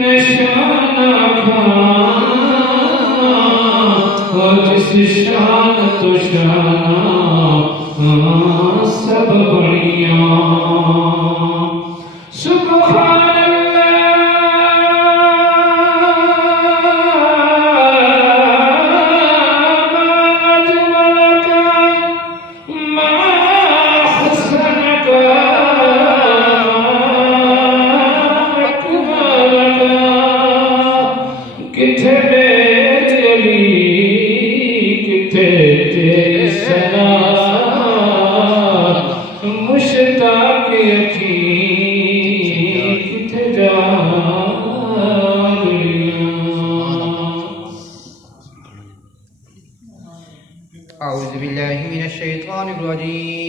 निशाना खां जिस शान तो शाना सब बढ़िया सुभान औज़ु बिल्लाहि मिनश शैतानिर रजीम।